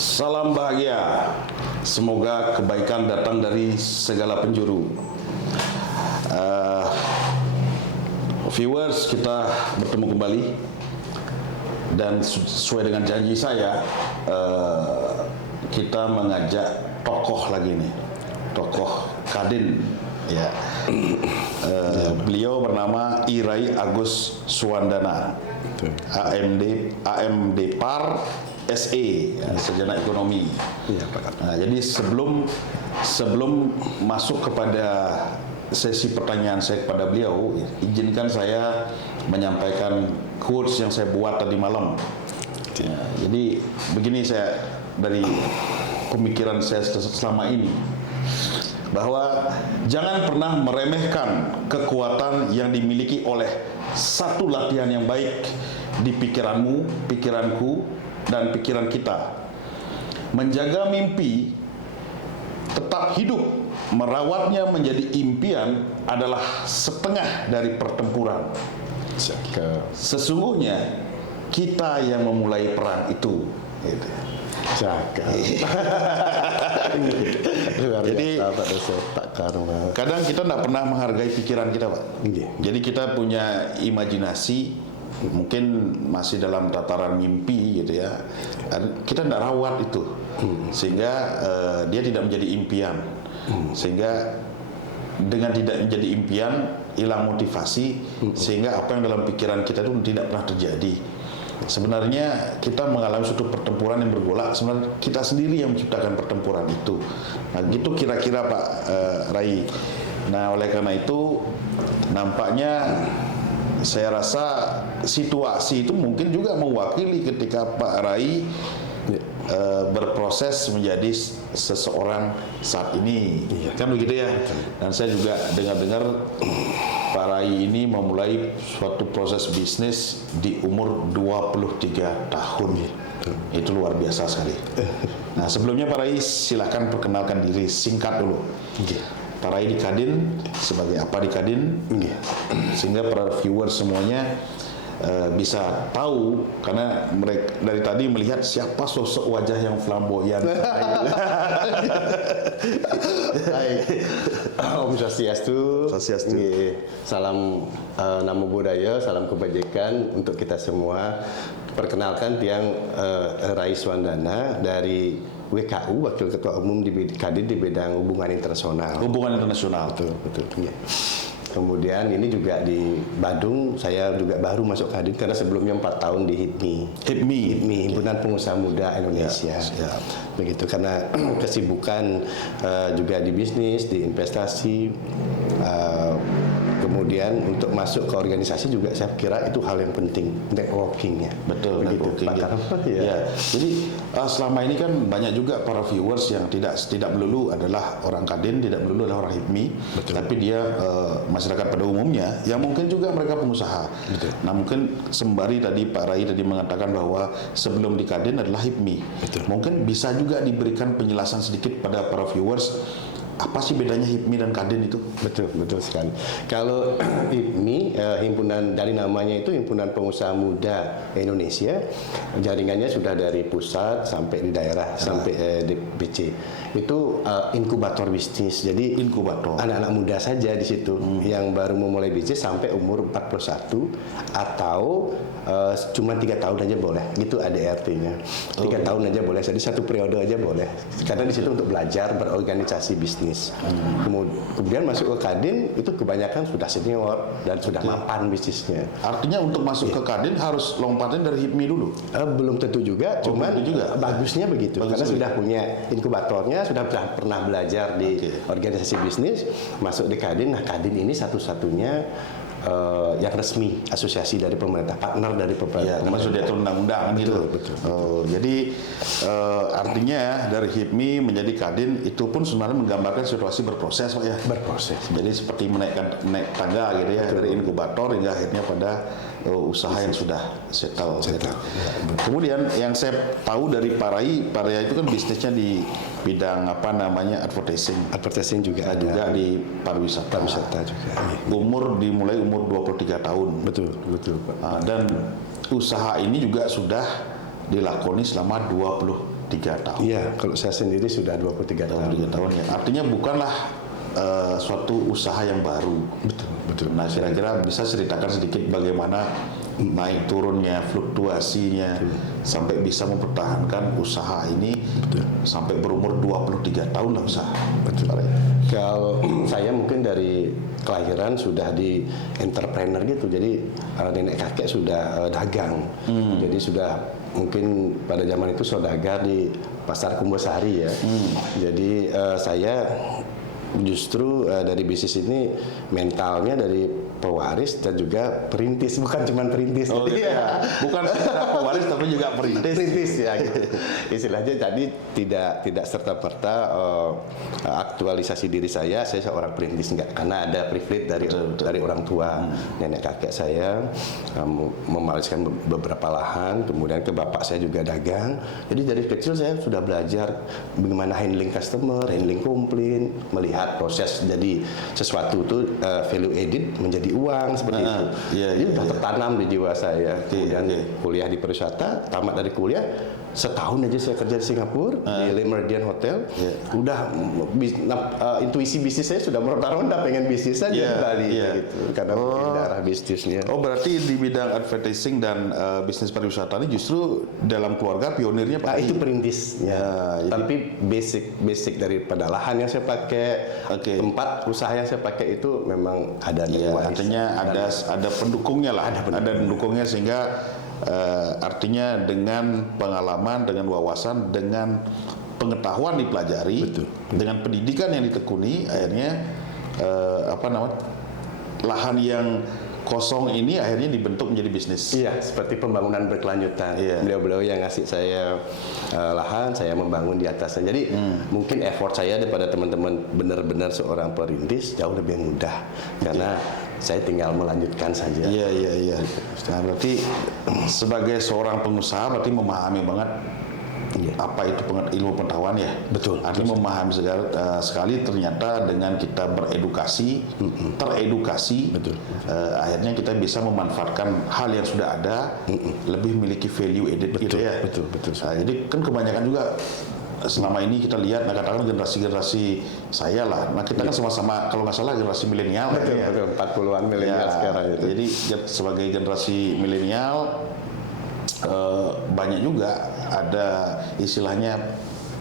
Salam bahagia. Semoga kebaikan datang dari segala penjuru. Viewers, kita bertemu kembali dan sesuai dengan janji saya, kita mengajak tokoh lagi nih, tokoh Kadin. Ya, beliau bernama Irai Agus Suwandana, AMD Par SE, ya, Sarjana Ekonomi. Iya, Pak. Nah, jadi sebelum masuk kepada sesi pertanyaan saya kepada beliau, izinkan saya menyampaikan quotes yang saya buat tadi malam. Ya, jadi begini, saya dari pemikiran saya selama ini, bahwa jangan pernah meremehkan kekuatan yang dimiliki oleh satu latihan yang baik di pikiranmu, pikiranku, dan pikiran kita. Menjaga mimpi, tetap hidup, merawatnya menjadi impian adalah setengah dari pertempuran. Sesungguhnya kita yang memulai perang itu. Gitu. Jadi kadang kita tidak pernah menghargai pikiran kita, Pak. Jadi kita punya imajinasi, mungkin masih dalam tataran mimpi gitu ya. Kita tidak rawat itu, sehingga dia tidak menjadi impian. Sehingga dengan tidak menjadi impian, hilang motivasi, sehingga apa yang dalam pikiran kita itu tidak pernah terjadi. Sebenarnya kita mengalami suatu pertempuran yang bergolak, sebenarnya kita sendiri yang menciptakan pertempuran itu. Nah, gitu kira-kira Pak Rai. Nah, oleh karena itu nampaknya saya rasa situasi itu mungkin juga mewakili ketika Pak Rai berproses menjadi seseorang saat ini. Kan begitu ya. Dan saya juga dengar-dengar Pak Rai ini memulai suatu proses bisnis di umur 23 tahun. Itu luar biasa sekali. Nah, sebelumnya Pak Rai silahkan perkenalkan diri singkat dulu. Pak Rai di Kadin sebagai apa di Kadin, sehingga para viewers semuanya bisa tahu, karena mereka dari tadi melihat siapa sosok wajah yang flamboyan. Om Swastiastu. Salam namo buddhaya, salam kebajikan untuk kita semua. Perkenalkan Tiang Rai Suwandana dari WKU, Wakil Ketua Umum di Kadin di bidang hubungan internasional. Hubungan internasional. Betul. Ya. Kemudian ini juga di Badung, saya juga baru masuk Kadin karena sebelumnya 4 tahun di HIPMI, Himpunan Pengusaha Muda Indonesia. Begitu, karena kesibukan juga di bisnis, di investasi, kemudian untuk masuk ke organisasi juga saya kira itu hal yang penting, networking ya. Betul, networking. Ya. Jadi selama ini kan banyak juga para viewers yang tidak melulu adalah orang Kadin, tidak melulu adalah orang HIPMI, tapi dia masyarakat pada umumnya yang mungkin juga mereka pengusaha. Nah, mungkin sembari tadi Pak Rai tadi mengatakan bahwa sebelum di Kadin adalah HIPMI. Mungkin bisa juga diberikan penjelasan sedikit pada para viewers, apa sih bedanya HIPMI dan Kadin itu? Betul sekali. Kalau HIPMI, himpunan dari namanya itu Himpunan Pengusaha Muda Indonesia, jaringannya sudah dari pusat sampai di daerah, sampai DPC. Itu inkubator bisnis. Jadi inkubator anak-anak muda saja di situ yang baru memulai bisnis sampai umur 41 atau cuma 3 tahun aja boleh. Gitu ADRT-nya. 3 tahun aja boleh. Jadi 1 periode aja boleh. Karena di situ untuk belajar berorganisasi bisnis. Kemudian masuk ke Kadin itu kebanyakan sudah senior dan sudah mapan bisnisnya. Artinya untuk masuk ke Kadin harus lompatin dari HIPMI dulu? Belum tentu juga, cuman bagusnya begitu. Karena sudah punya inkubatornya, sudah pernah belajar di organisasi bisnis, masuk di Kadin. Nah, Kadin ini satu-satunya yang resmi asosiasi dari pemerintah, partner dari pemerintah. Karena sudah diatur undang-undang gitu. Betul. Jadi artinya dari HIPMI menjadi Kadin itu pun sebenarnya menggambarkan situasi berproses, Pak ya. Berproses. Jadi seperti naik tangga gitu ya, dari inkubator hingga akhirnya pada usaha yang sudah settle. Kemudian yang saya tahu dari Pak Rai itu kan bisnisnya di bidang apa namanya advertising juga di pariwisata juga. Dimulai umur 23 tahun. Betul Pak. Dan usaha ini juga sudah dilakoni selama 23 tahun. Iya, kalau saya sendiri sudah 23 tahun. 23 tahun ya. Artinya bukanlah suatu usaha yang baru. Betul. Nah, kira-kira bisa ceritakan sedikit bagaimana naik turunnya, fluktuasinya sampai bisa mempertahankan usaha ini sampai berumur 23 tahun lah usaha. Betul. Kalau saya mungkin dari kelahiran sudah di entrepreneur gitu, jadi nenek kakek sudah dagang, jadi sudah mungkin pada zaman itu saudagar di pasar Kumbasari ya. Jadi saya justru dari bisnis ini mentalnya dari pewaris dan juga perintis, bukan cuma perintis. Oh, gitu ya. Bukan sekedar pewaris tapi juga perintis. Perintis ya gitu. Istilahnya jadi tidak serta-merta aktualisasi diri saya seorang perintis, enggak, karena ada privilege dari orang tua. Nenek kakek saya mewariskan beberapa lahan, kemudian ke bapak saya juga dagang. Jadi dari kecil saya sudah belajar bagaimana handling customer, handling komplain, melihat proses jadi sesuatu itu value added menjadi uang seperti itu. Jadi sudah tertanam di jiwa saya. Kemudian kuliah di pariwisata, tamat dari kuliah, setahun aja saya kerja di Singapura di Le Meridian Hotel. Udah intuisi bisnis saya sudah meronda-ronda, pengen bisnis saja di Bali gitu. Karena mungkin darah bisnisnya. Oh, berarti di bidang advertising dan bisnis pariwisata ini justru dalam keluarga pionirnya Pak. Itu perintisnya. Tapi basic daripada lahan yang saya pakai, tempat usaha yang saya pakai itu memang ada dari waris. Artinya ada pendukungnya lah, ada pendukungnya sehingga artinya dengan pengalaman, dengan wawasan, dengan pengetahuan dipelajari, dengan pendidikan yang ditekuni, akhirnya lahan yang kosong ini akhirnya dibentuk menjadi bisnis. Iya, seperti pembangunan berkelanjutan. Beliau-beliau yang ngasih saya lahan, saya membangun di atasnya. Jadi mungkin effort saya daripada teman-teman benar-benar seorang perintis jauh lebih mudah karena saya tinggal melanjutkan saja. Iya. Nah, berarti sebagai seorang pengusaha berarti memahami banget apa itu ilmu pengetahuan ya. Betul. Artinya memahami sekali ternyata dengan kita teredukasi, akhirnya kita bisa memanfaatkan hal yang sudah ada, lebih memiliki value added gitu ya. Betul. Nah, jadi kan kebanyakan juga selama ini kita lihat, katakan generasi saya lah. Nah, kita kan sama-sama kalau nggak salah generasi milenial. Betul. 40-an milenial sekarang itu. Jadi sebagai generasi milenial banyak juga ada istilahnya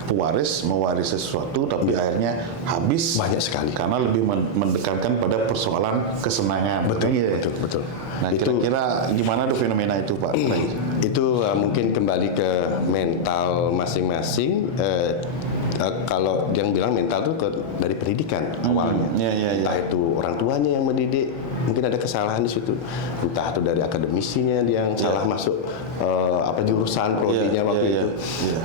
pewaris mewarisi sesuatu tapi akhirnya habis banyak sekali karena lebih mendekatkan pada persoalan kesenangan. Betul. Nah, kira-kira gimana tuh fenomena itu Pak? Itu mungkin kembali ke mental masing-masing. Kalau yang bilang mental itu dari pendidikan awalnya. Entah itu orang tuanya yang mendidik, mungkin ada kesalahan di situ. Entah itu dari akademisinya yang salah masuk jurusan prodinya waktu itu.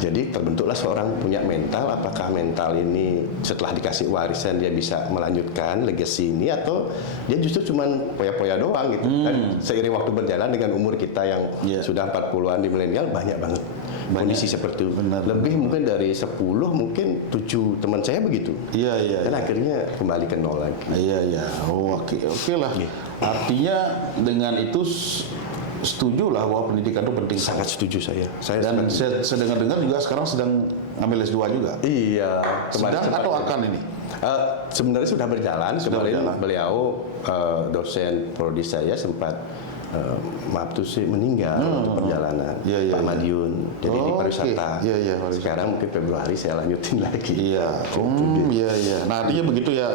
Jadi terbentuklah seorang punya mental. Apakah mental ini setelah dikasih warisan dia bisa melanjutkan legacy ini atau dia justru cuma poya-poya doang gitu. Dan seiring waktu berjalan dengan umur kita yang sudah 40-an di milenial banyak banget kondisi seperti itu. Lebih mungkin dari 10, mungkin 7 teman saya begitu. Dan akhirnya kembali ke nol lagi. Oh, oke lah. Artinya dengan itu setuju lah bahwa pendidikan itu penting. Sangat setuju saya. Dan saya dengar juga sekarang sedang ngambil S2 juga. Iya. Sedang atau akan ini? Sebenarnya sudah berjalan. Kemarin beliau dosen prodi saya sempat maaf tuh sih meninggal untuk perjalanan Pak Madiun. Jadi di pariwisata. Sekarang mungkin Februari saya lanjutin lagi. Nah, artinya begitu ya.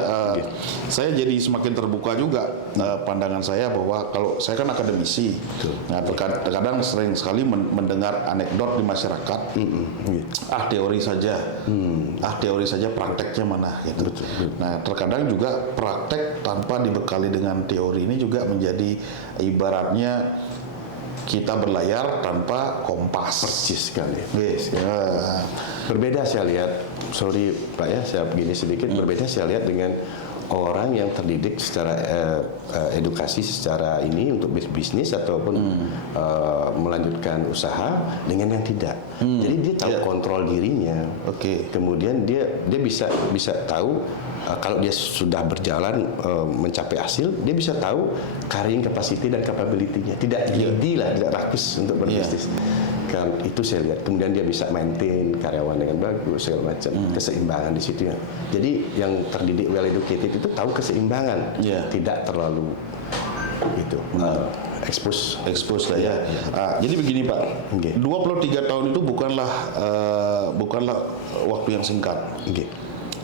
Saya jadi semakin terbuka juga pandangan saya bahwa kalau saya kan akademisi. Nah, terkadang sering sekali mendengar anekdot di masyarakat. Teori saja, prakteknya mana gitu. Nah, terkadang juga praktek tanpa dibekali dengan teori ini juga menjadi ibaratnya kita berlayar tanpa kompas. Persis sekali. Berbeda saya lihat, sorry Pak ya, saya begini sedikit, berbeda saya lihat dengan orang yang terdidik secara edukasi secara ini untuk bisnis ataupun melanjutkan usaha dengan yang tidak. Jadi dia tahu kontrol dirinya. Kemudian dia bisa tahu kalau dia sudah berjalan mencapai hasil, dia bisa tahu carrying capacity dan capability-nya. Tidak greedy lah, tidak rakus untuk berbisnis. Kan itu saya lihat. Kemudian dia bisa maintain karyawan dengan bagus segala macam, keseimbangan di situ ya. Jadi yang terdidik well educated itu tahu keseimbangan, tidak terlalu gitu. Expose lah ya. Jadi begini Pak, 23 tahun itu bukanlah waktu yang singkat.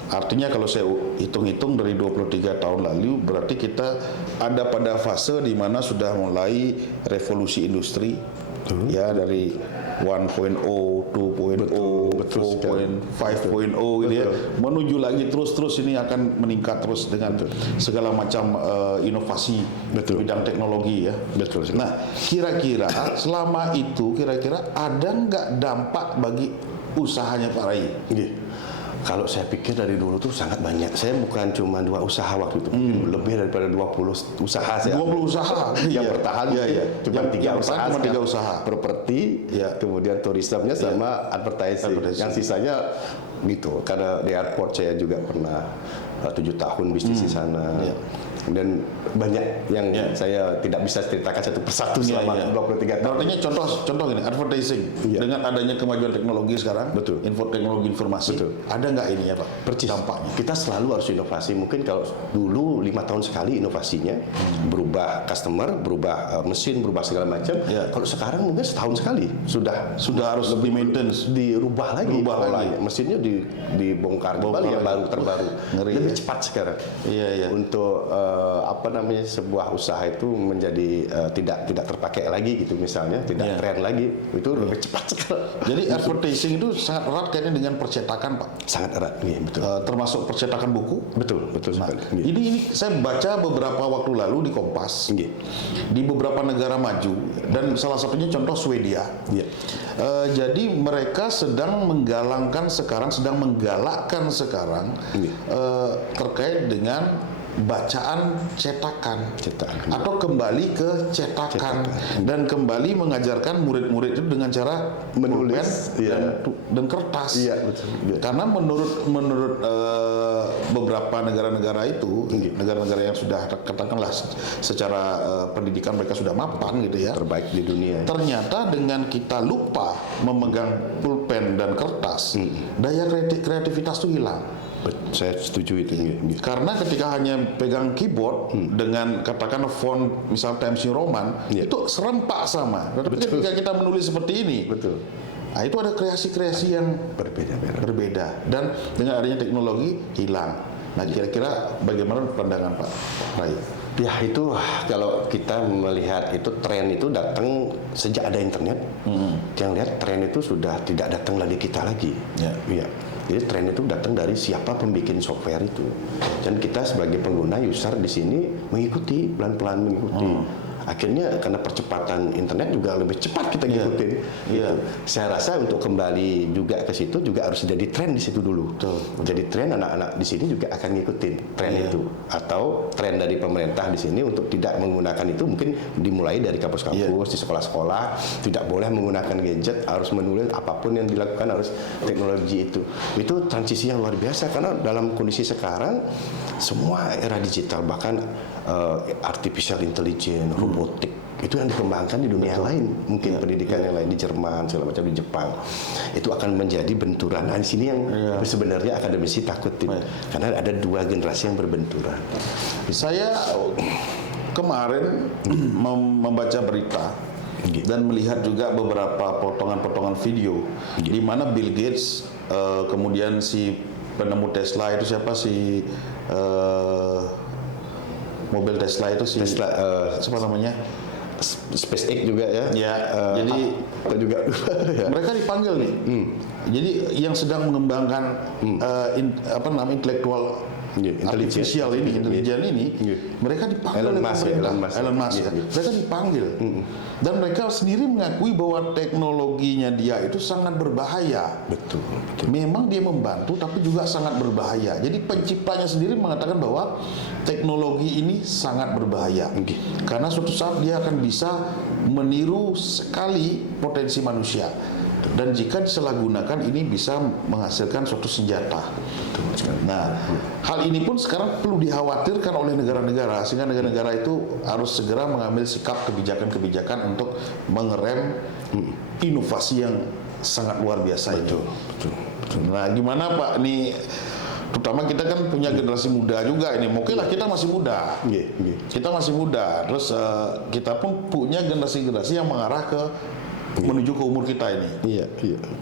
Artinya kalau saya hitung-hitung dari 23 tahun lalu, berarti kita ada pada fase di mana sudah mulai revolusi industri, ya dari 1.0, 2.0, 4.5.0 gitu ya, menuju lagi terus ini akan meningkat terus dengan segala macam inovasi bidang teknologi ya. Nah, kira-kira selama itu kira-kira ada nggak dampak bagi usahanya Pak Rai? Kalau saya pikir dari dulu tuh sangat banyak. Saya bukan cuma 2 usaha waktu itu, lebih daripada 20 usaha saya. 20 usaha. Yang bertahan cuma 3 usaha. Cuma 3 usaha. Properti, kemudian turismenya sama advertising. Yang sisanya gitu. Karena di airport saya juga pernah 7 tahun bisnis di sana. Dan banyak yang saya tidak bisa ceritakan satu persatu selama 23 tahun. Artinya contoh ini advertising dengan adanya kemajuan teknologi sekarang, teknologi informasi, ada nggak ini ya Pak? Percis. Dampaknya. Kita selalu harus inovasi. Mungkin kalau dulu 5 tahun sekali inovasinya, berubah customer, berubah mesin, berubah segala macam. Kalau sekarang mungkin setahun sekali sudah harus lebih maintenance, dirubah lagi. Mesinnya dibongkar kembali yang baru terbaru. Lebih cepat sekarang. Untuk sebuah usaha itu menjadi tidak terpakai lagi gitu misalnya, tidak tren lagi, itu lebih cepat sekarang. Jadi advertising itu sangat erat kayaknya dengan percetakan Pak. Sangat erat, betul. Termasuk percetakan buku. Betul sekali. Ini saya baca beberapa waktu lalu di Kompas, di beberapa negara maju dan salah satunya contoh Swedia. Jadi mereka sedang menggalakkan sekarang terkait dengan bacaan cetakan atau kembali ke cetakan dan kembali mengajarkan murid-murid itu dengan cara menulis dan kertas. Karena menurut beberapa negara-negara itu, negara-negara yang sudah katakanlah secara pendidikan mereka sudah mapan gitu ya, terbaik di dunia. Ternyata dengan kita lupa memegang pulpen dan kertas, daya kreativitas itu hilang. Saya setuju itu. Karena ketika hanya pegang keyboard dengan katakan font misal Times New Roman, itu serempak sama. Tapi ketika kita menulis seperti ini, nah, itu ada kreasi-kreasi yang berbeda. Dan dengan adanya teknologi hilang. Nah, kira-kira bagaimana pandangan Pak Rai? Ya itu kalau kita melihat itu tren itu datang sejak ada internet. Yang lihat tren itu sudah tidak datang dari kita lagi. Jadi tren itu datang dari siapa pembikin software itu, dan kita sebagai pengguna user di sini mengikuti, pelan-pelan mengikuti. Akhirnya karena percepatan internet juga lebih cepat kita ngikutin. Gitu. Saya rasa untuk kembali juga ke situ juga harus jadi tren di situ dulu. Jadi tren anak-anak di sini juga akan ngikutin tren itu, atau tren dari pemerintah di sini untuk tidak menggunakan itu mungkin dimulai dari kampus-kampus di sekolah-sekolah, tidak boleh menggunakan gadget, harus menulis apapun yang dilakukan harus teknologi itu. Itu transisi yang luar biasa karena dalam kondisi sekarang semua era digital, bahkan artificial intelligence, robotik itu yang dikembangkan di dunia lain, mungkin pendidikan yang lain di Jerman segala macam, di Jepang, itu akan menjadi benturan. Nah, di sini yang sebenarnya akademisi takutin karena ada 2 generasi yang berbenturan. Saya kemarin membaca berita dan melihat juga beberapa potongan-potongan video di mana Bill Gates, kemudian si penemu Tesla itu siapa sih, mobil Tesla itu si siapa namanya, SpaceX juga ya. Jadi juga mereka dipanggil nih. Jadi yang sedang mengembangkan intelektual artificial ini, mereka dipanggil oleh pemerintah. Elon Musk. Mereka dipanggil. Dan mereka sendiri mengakui bahwa teknologinya dia itu sangat berbahaya. Betul. Memang dia membantu, tapi juga sangat berbahaya. Jadi penciptanya sendiri mengatakan bahwa teknologi ini sangat berbahaya. Karena suatu saat dia akan bisa meniru sekali potensi manusia. Dan jika disalahgunakan ini bisa menghasilkan suatu senjata. Nah, hal ini pun sekarang perlu dikhawatirkan oleh negara-negara, sehingga negara-negara itu harus segera mengambil sikap kebijakan-kebijakan untuk mengerem inovasi yang sangat luar biasa itu. Betul. Nah, gimana Pak? Nih, terutama kita kan punya generasi muda juga ini. Mungkin lah kita masih muda. Kita masih muda. Terus kita pun punya generasi-generasi yang mengarah ke menuju ke umur kita ini. Iya.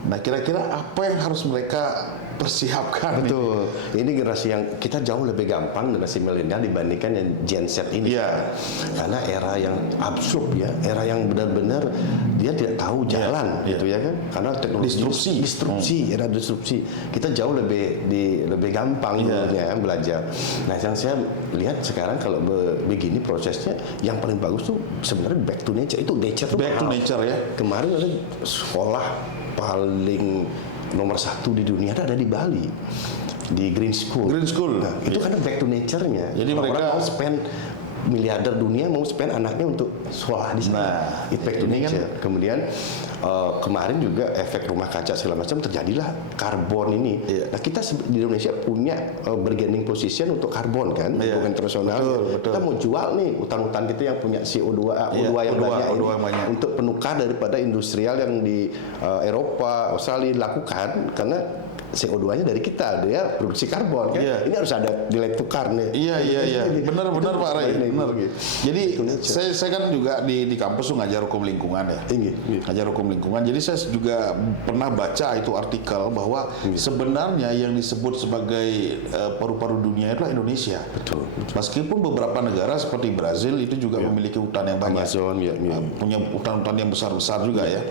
Nah, kira-kira apa yang harus mereka persiapkan? Betul. Ini generasi yang kita jauh lebih gampang, generasi milenial dibandingkan yang Gen Z ini. Iya. Karena era yang absurd ya, era yang benar-benar dia tidak tahu jalan, gitu ya kan? Karena teknologi disrupsi, era disrupsi. Kita jauh lebih gampang dulunya belajar. Nah, yang saya lihat sekarang kalau begini prosesnya, yang paling bagus tuh sebenarnya back to nature. Itu nature tuh Back to nature ya. Kemarin ada sekolah paling nomor 1 di dunia ada di Bali, di Green School. Nah, itu karena back to nature-nya. Jadi orang mereka mau spend miliarder dunia mau spend anaknya untuk sekolah di sana. Nah, It back to ini nature. Kemudian kemarin juga efek rumah kaca segala macam terjadilah karbon ini. Nah, kita di Indonesia punya bargaining position untuk karbon kan, hubungan internasional. Betul. Kita mau jual nih hutan-hutan kita yang punya CO2 yang banyak ini untuk penukar daripada industrial yang di Eropa, Australia dilakukan karena CO2-nya dari kita, dia produksi karbon kan. Ini harus ada nilai tukar nih. Iya. Benar Pak Ray. Benar. Jadi saya kan juga di kampus tuh ngajar hukum lingkungan ya. Ngajar hukum lingkungan. Jadi saya juga pernah baca itu artikel bahwa sebenarnya yang disebut sebagai paru-paru dunia itulah Indonesia. Betul. Meskipun beberapa negara seperti Brazil itu juga memiliki hutan yang banyak. Amazon, punya hutan-hutan yang besar-besar juga ya.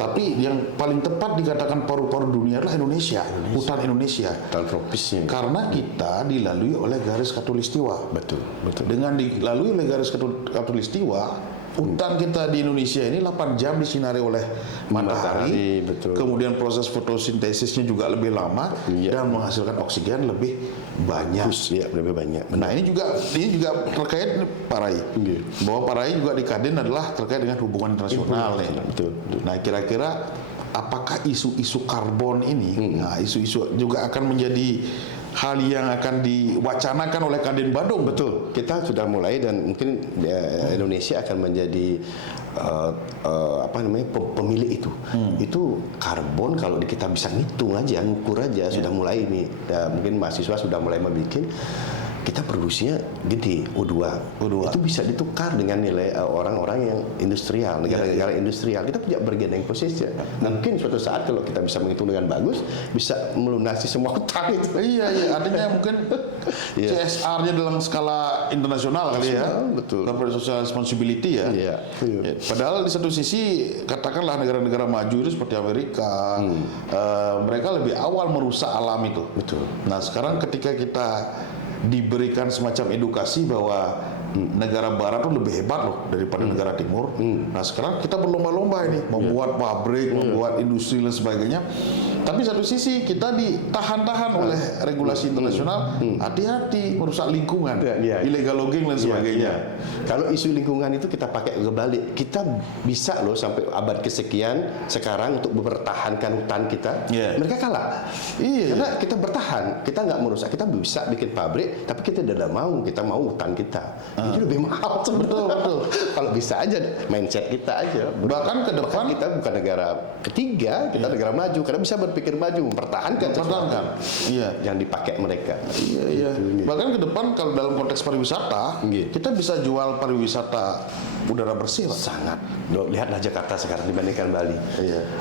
Tapi yang paling tepat dikatakan paru-paru dunia adalah Indonesia. Hutan Indonesia. Hutan tropisnya. Karena kita dilalui oleh garis khatulistiwa. Betul. Dengan dilalui oleh garis khatulistiwa, hutan kita di Indonesia ini 8 jam disinari oleh matahari. Betul. Kemudian proses fotosintesisnya juga lebih lama dan menghasilkan oksigen lebih banyak. Lebih banyak. Nah, ini juga terkait Pak Rai. Bahwa Pak Rai juga di Kadin adalah terkait dengan hubungan internasional nih. Betul. Nah, kira-kira apakah isu-isu karbon ini, nah isu-isu juga akan menjadi hal yang akan diwacanakan oleh Kadin Badung? Betul, kita sudah mulai dan mungkin Indonesia akan menjadi pemilik itu. Itu karbon kalau kita bisa ngitung aja, ngukur aja, sudah mulai ini. Mungkin mahasiswa sudah mulai membuat. Kita produksinya gede, O2. Itu bisa ditukar dengan nilai orang-orang yang industrial, negara-negara industrial. Kita punya bargaining position. Mungkin suatu saat kalau kita bisa menghitung dengan bagus, bisa melunasi semua hutang itu. Iya. Artinya mungkin CSR-nya dalam skala internasional kali ya. Betul. Corporate Social Responsibility ya. Iya. Padahal di satu sisi katakanlah negara-negara maju itu seperti Amerika, mereka lebih awal merusak alam itu. Betul. Nah, sekarang ketika kita diberikan semacam edukasi bahwa negara barat tuh lebih hebat loh daripada negara timur. Nah, sekarang kita berlomba-lomba ini membuat pabrik, membuat industri dan sebagainya. Tapi satu sisi kita ditahan-tahan oleh regulasi internasional, hati-hati merusak lingkungan, illegal logging dan sebagainya. Kalau isu lingkungan itu kita pakai kebalik, kita bisa loh sampai abad kesekian sekarang untuk mempertahankan hutan kita. Mereka kalah. Karena kita bertahan, kita nggak merusak, kita bisa bikin pabrik, tapi kita tidak mau, kita mau hutan kita. Itu lebih mahal. Betul. Kalau bisa aja mindset kita aja. Bahkan ke depan kita bukan negara ketiga, kita negara maju karena bisa berpikir maju, mempertahankan. Yang dipakai mereka. Bahkan ke depan kalau dalam konteks pariwisata, kita bisa jual pariwisata udara bersih, Pak. Sangat. Lihatlah Jakarta sekarang dibandingkan Bali.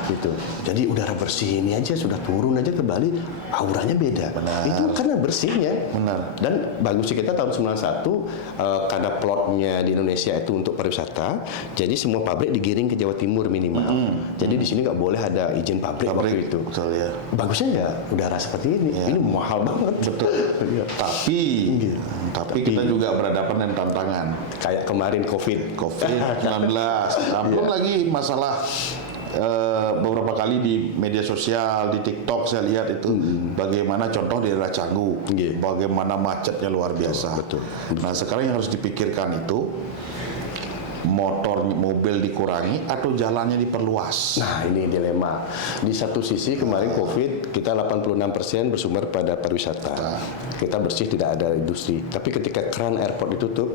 Gitu. Jadi udara bersih ini aja sudah turun aja ke Bali, auranya beda. Itu karena bersihnya. Dan bagusnya kita tahun 91 karena plotnya di Indonesia itu untuk pariwisata, jadi semua pabrik digiring ke Jawa Timur minimal. Jadi di sini nggak boleh ada izin pabrik waktu itu. Bagusnya ya udara seperti ini. Ini mahal banget. Betul. Tapi kita juga berhadapan dengan tantangan. Kayak kemarin COVID-19. Belum lagi masalah beberapa kali di media sosial, di TikTok saya lihat itu bagaimana contoh di daerah Canggu, bagaimana macetnya luar biasa. Betul. Nah, sekarang yang harus dipikirkan itu mobil dikurangi atau jalannya diperluas. Nah, ini dilema. Di satu sisi kemarin COVID kita 86% bersumber pada pariwisata. Kita bersih, tidak ada industri. Tapi ketika keran airport ditutup,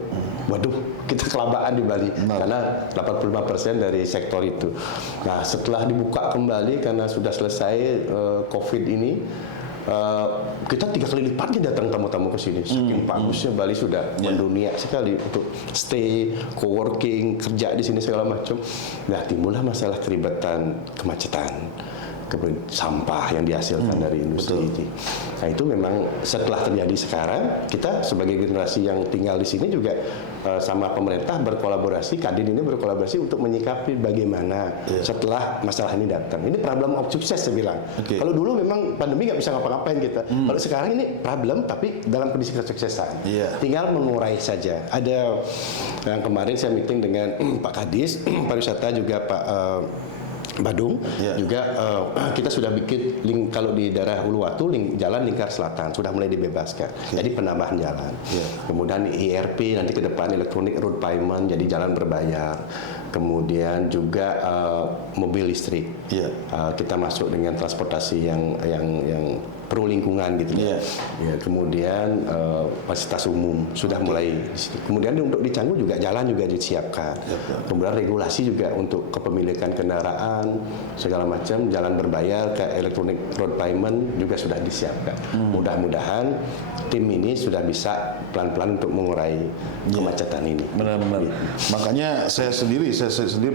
waduh, kita kelabakan di Bali. Karena 85% dari sektor itu. Nah, setelah dibuka kembali karena sudah selesai COVID ini, kita 3 kali lipatnya datang tamu-tamu ke sini. Saking bagusnya Bali sudah mendunia sekali untuk stay, co-working, kerja di sini segala macam. Nah, timbullah masalah keribatan, kemacetan, sampah yang dihasilkan dari industri ini. Nah, itu memang setelah terjadi sekarang, kita sebagai generasi yang tinggal di sini juga sama pemerintah berkolaborasi, Kadin ini berkolaborasi untuk menyikapi bagaimana setelah masalah ini datang. Ini problem of sukses saya bilang. Kalau dulu memang pandemi nggak bisa ngapa-ngapain kita. Kalau sekarang ini problem tapi dalam kondisi kesuksesan. Tinggal mengurai saja. Ada yang kemarin saya meeting dengan Pak Kadis, pariwisata juga Pak Badung, juga kita sudah bikin link, kalau di daerah Uluwatu jalan lingkar selatan sudah mulai dibebaskan, jadi penambahan jalan. Kemudian ERP nanti ke depan electronic road payment, jadi jalan berbayar. Kemudian juga mobil listrik, kita masuk dengan transportasi yang pro lingkungan gitu. Kemudian fasilitas umum sudah mulai. Kemudian untuk di Canggu juga jalan juga disiapkan. Kemudian regulasi juga untuk kepemilikan kendaraan segala macam, jalan berbayar ke electronic road payment juga sudah disiapkan. Mudah-mudahan tim ini sudah bisa pelan-pelan untuk mengurai kemacetan ini. Benar-benar. Makanya saya sendiri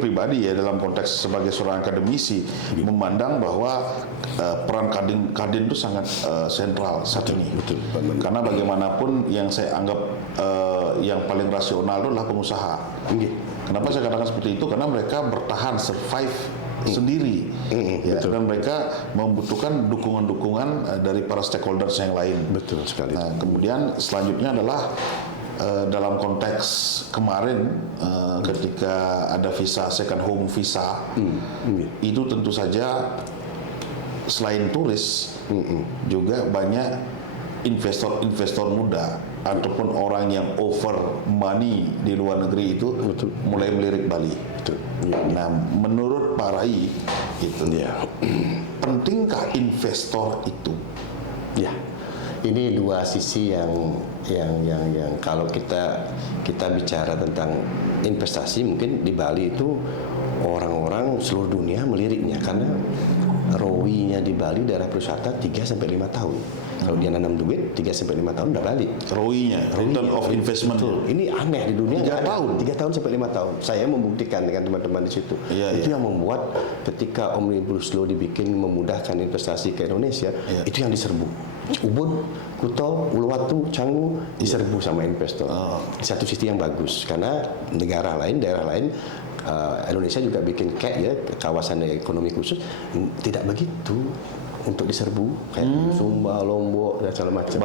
pribadi ya dalam konteks sebagai seorang akademisi memandang bahwa peran Kadin itu sangat sentral saat ini. Betul. Karena bagaimanapun yang saya anggap yang paling rasional itu adalah pengusaha. Kenapa saya katakan seperti itu? Karena mereka bertahan, survive sendiri, dan mereka membutuhkan dukungan-dukungan dari para stakeholders yang lain. Betul sekali. Nah, kemudian selanjutnya adalah dalam konteks kemarin ketika ada visa second home visa, itu tentu saja selain turis juga banyak investor muda ataupun orang yang over money di luar negeri itu mulai melirik Bali. Nah, menurut Pak Rai itu pentingkah investor itu? Ya, ini dua sisi yang kalau kita bicara tentang investasi, mungkin di Bali itu orang-orang seluruh dunia meliriknya karena ROI-nya di Bali daerah pariwisata 3-5 tahun. Kalau dia nanam duit 3-5 tahun udah balik. ROI-nya, return of investment. Betul. Ini aneh di dunia. 3 tahun. 3-5 tahun. Saya membuktikan dengan teman-teman di situ. Itu yang membuat ketika Omnibus Law dibikin memudahkan investasi ke Indonesia, itu yang diserbu. Ubud, Kuto, Uluwatu, Canggu diserbu sama investor. Di satu sisi yang bagus karena negara lain, daerah lain, Indonesia juga bikin kawasan ekonomi khusus, tidak begitu untuk diserbu kayak Sumba, Lombok dan segala macam.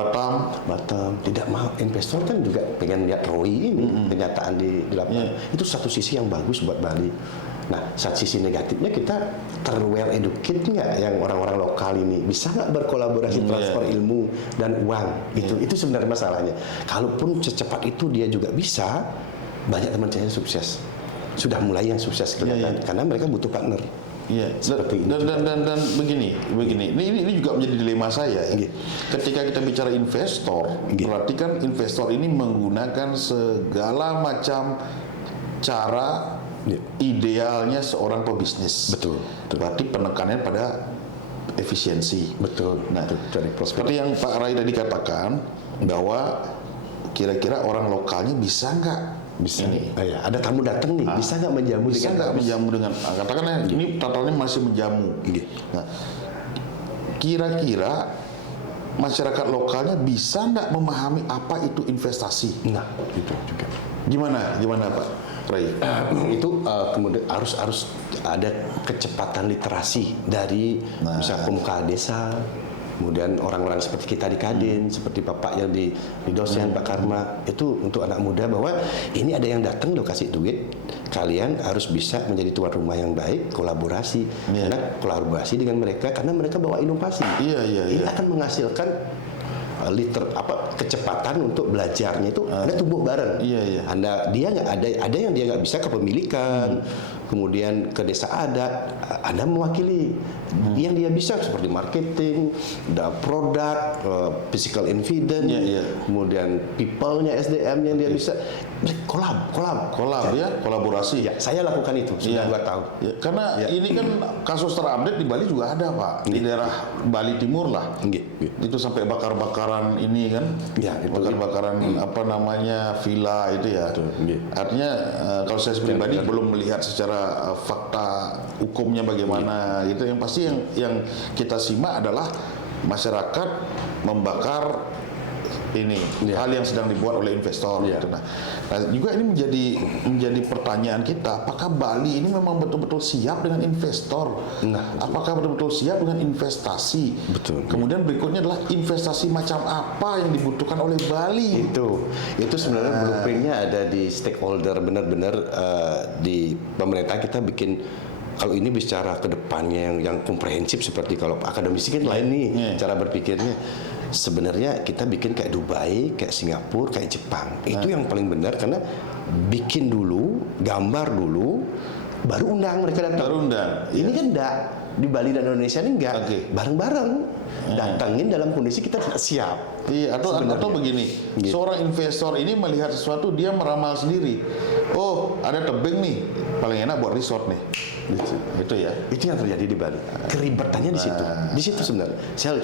Batam tidak mau, investor kan juga pengen lihat ROI ini kenyataan di lapangan. Itu satu sisi yang bagus buat Bali. Nah, satu sisi negatifnya kita well educated nggak yang orang-orang lokal ini, bisa nggak berkolaborasi transfer ilmu dan uang, itu sebenarnya masalahnya. Kalaupun secepat itu dia juga bisa, banyak teman saya sukses, sudah mulai yang sukses kelihatan karena mereka butuh partner. Dan begini, ini juga menjadi dilema saya. Ketika kita bicara investor, berarti kan investor ini menggunakan segala macam cara idealnya seorang pebisnis. Betul. Berarti penekanannya pada efisiensi. Betul. Nah, seperti yang Pak Rai tadi katakan bahwa kira-kira orang lokalnya bisa nggak? Bisa nih. Ada tamu datang nih, bisa nggak menjamu dengan katakanlah ini totalnya masih menjamu. Nah, kira-kira masyarakat lokalnya bisa nggak memahami apa itu investasi? Nah, itu juga. Gimana Pak Ray? Itu kemudian harus ada kecepatan literasi dari misalnya pemuka desa. Kemudian orang-orang seperti kita di Kadin, seperti Bapak yang di dosen, Pak Karma, itu untuk anak muda bahwa ini ada yang datang lo kasih duit, kalian harus bisa menjadi tuan rumah yang baik, kolaborasi. Karena kolaborasi dengan mereka, karena mereka bawa inovasi. Ini akan menghasilkan kecepatan untuk belajarnya itu Anda tumbuh bareng. Iya. Dia nggak ada yang dia nggak bisa kepemilikan, kemudian ke desa adat, Anda mewakili yang dia bisa seperti marketing, produk, physical evidence, kemudian people-nya, SDM-nya dia bisa kolab ya, kolaborasi. Ya, saya lakukan itu sudah 2 tahun. Ya, karena ini kan kasus terupdate di Bali juga ada, Pak. Di daerah Bali Timur lah. Itu sampai bakar-bakaran ini kan. Ya, itu bakar-bakaran villa itu ya. Artinya kalau saya pribadi belum melihat secara fakta hukumnya bagaimana gitu. Yang pasti yang kita simak adalah masyarakat membakar ini hal yang sedang dibuat oleh investor. Gitu. Nah, juga ini menjadi pertanyaan kita, apakah Bali ini memang betul-betul siap dengan investor? Apakah betul-betul siap dengan investasi? Betul. Kemudian berikutnya adalah investasi macam apa yang dibutuhkan oleh Bali? Itu sebenarnya blueprintnya ada di stakeholder, benar-benar di pemerintah kita bikin. Kalau ini bicara ke depannya yang komprehensif, seperti kalau akademisi kan lain nih cara berpikirnya. Sebenarnya kita bikin kayak Dubai, kayak Singapura, kayak Jepang. Itu yang paling benar, karena bikin dulu, gambar dulu, baru undang mereka datang. Baru undang. Ini kan enggak, di Bali dan Indonesia ini enggak. Bareng-bareng. Datangin dalam kondisi kita tidak siap. Iya, atau begini, seorang investor ini melihat sesuatu, dia meramal sendiri. Oh, ada tebing nih, paling enak buat resort nih. Gitu ya. Itu yang terjadi di Bali. Keribetannya di situ. Di situ sebenarnya. Saya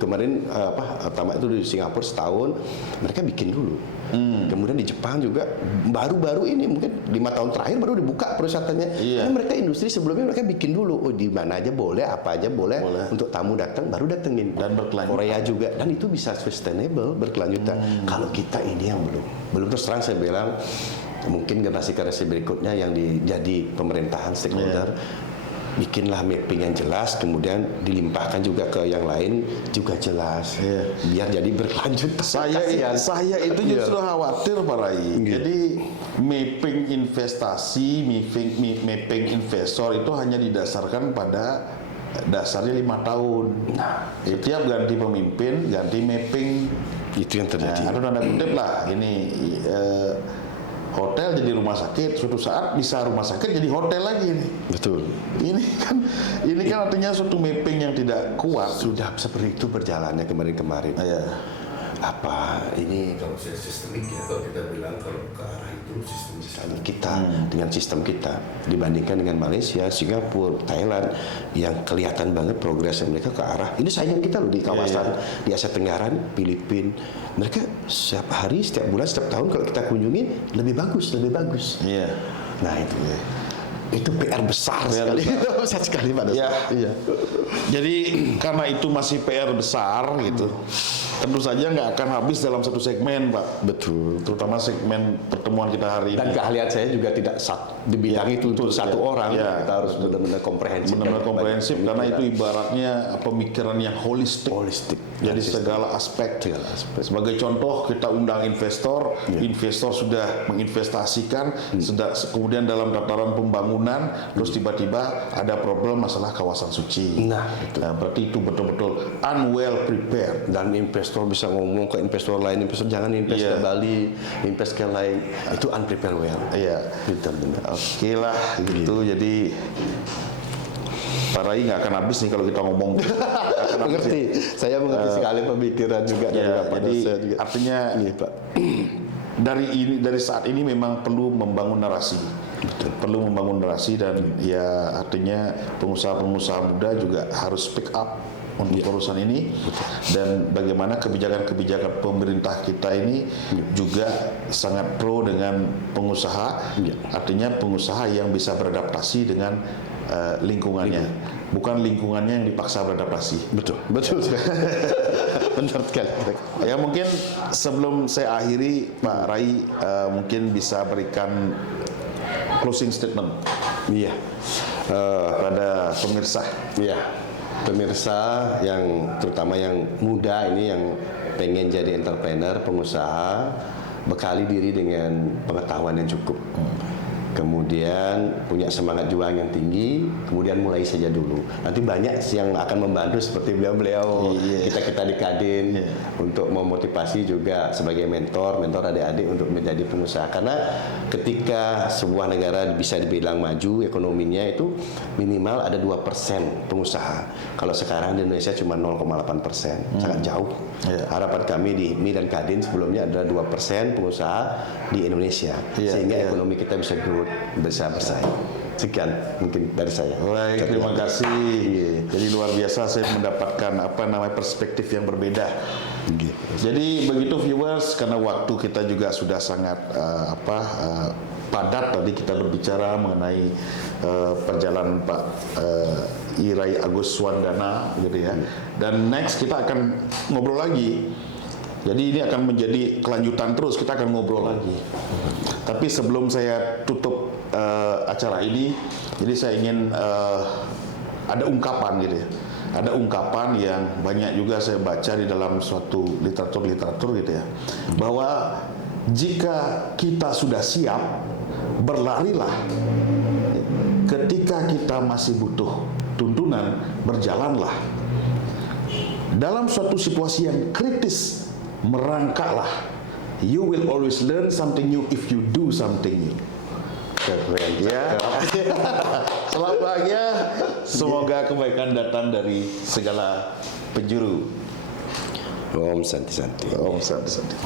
kemarin pertama itu di Singapura setahun, mereka bikin dulu. Kemudian di Jepang juga baru-baru ini mungkin 5 tahun terakhir baru dibuka perusahaannya. Karena mereka industri sebelumnya mereka bikin dulu. Oh, di mana aja boleh, apa aja boleh. Untuk tamu datang baru datengin. Dan berkelanjutan. Korea juga, dan itu bisa sustainable, berkelanjutan. Kalau kita ini yang belum terus terang saya bilang, mungkin generasi berikutnya yang jadi pemerintahan stakeholder, bikinlah mapping yang jelas, kemudian dilimpahkan juga ke yang lain juga jelas, biar jadi berlanjut. Saya itu justru khawatir, Pak Rai. Jadi mapping investasi, mapping investor itu hanya didasarkan pada dasarnya 5 tahun. Tiap ganti pemimpin, ganti mapping. Itu yang terjadi. Ada tanda kutip lah. Ini hotel jadi rumah sakit, suatu saat bisa rumah sakit jadi hotel lagi nih. Betul. Ini kan artinya suatu mapping yang tidak kuat. Sudah seperti itu berjalannya kemarin-kemarin. Ini kalau sistemik ya, kalau kita bilang kalau ke arah itu sistem kita dengan sistem kita dibandingkan dengan Malaysia, Singapura, Thailand yang kelihatan banget progresnya mereka ke arah ini. Saingan kita loh di kawasan di Asia Tenggara, Filipina, mereka setiap hari, setiap bulan, setiap tahun kalau kita kunjungi lebih bagus. Nah itu PR besar sekali. Besar sekali pada saat. Jadi karena itu masih PR besar gitu. Tentu saja nggak akan habis dalam satu segmen, Pak. Betul. Terutama segmen pertemuan kita hari ini. Dan keahlian saya juga tidak di bidang itu untuk satu orang. Kita harus benar-benar komprehensif. Benar-benar komprehensif, karena itu ibaratnya pemikiran yang holistik. Jadi segala aspek. Sebagai contoh, kita undang investor, investor sudah menginvestasikan, kemudian dalam tataran pembangunan, terus tiba-tiba ada problem masalah kawasan suci. Nah, berarti itu betul-betul unwell prepared. Dan investor bisa ngomong ke investor lain, investor jangan invest ke Bali, invest ke lain, itu unprepared well. Benar-benar. Oke lah, gitu. Jadi Pak Rai nggak akan habis nih kalau kita ngomong. Mengerti, saya mengerti sekali pemikiran juga dari Bapak. Jadi saya juga. artinya Pak. dari saat ini memang perlu membangun narasi. Perlu membangun narasi, dan artinya pengusaha-pengusaha muda juga harus speak up untuk urusan ini. Dan bagaimana kebijakan-kebijakan pemerintah kita ini juga sangat pro dengan pengusaha. Artinya pengusaha yang bisa beradaptasi dengan lingkungannya, bukan lingkungannya yang dipaksa beradaptasi. Betul. Benar sekali. Ya, mungkin sebelum saya akhiri, Pak Rai mungkin bisa berikan closing statement pada pemirsa. Pemirsa yang terutama yang muda ini, yang pengen jadi entrepreneur, pengusaha, bekali diri dengan pengetahuan yang cukup. kemudian punya semangat juang yang tinggi, kemudian mulai saja dulu. Nanti banyak yang akan membantu seperti beliau-beliau, kita di Kadin untuk memotivasi juga sebagai mentor adik-adik untuk menjadi pengusaha. Karena ketika sebuah negara bisa dibilang maju ekonominya itu minimal ada 2% pengusaha. Kalau sekarang di Indonesia cuma 0,8%, sangat jauh. Harapan kami di IPMI dan Kadin sebelumnya adalah 2% pengusaha di Indonesia, sehingga ekonomi kita bisa growth, bisa bersaing. Sekian mungkin dari saya. Baik, terima kasih. Jadi luar biasa saya mendapatkan perspektif yang berbeda. Jadi begitu viewers, karena waktu kita juga sudah sangat padat, tadi kita berbicara mengenai perjalanan Pak Irai Agus Swandana gitu ya. Dan next kita akan ngobrol lagi. Jadi ini akan menjadi kelanjutan terus, kita akan ngobrol lagi. Tapi sebelum saya tutup acara ini, jadi saya ingin ada ungkapan gitu ya. Ada ungkapan yang banyak juga saya baca di dalam suatu literatur gitu ya. Bahwa jika kita sudah siap, berlarilah. Ketika kita masih butuh tuntunan, berjalanlah. Dalam suatu situasi yang kritis, merangkaklah. You will always learn something new if you do something new. Keren Ya. Selamat bahagia. Semoga kebaikan datang dari segala penjuru. Om Santi Santi. Om Santi Santi.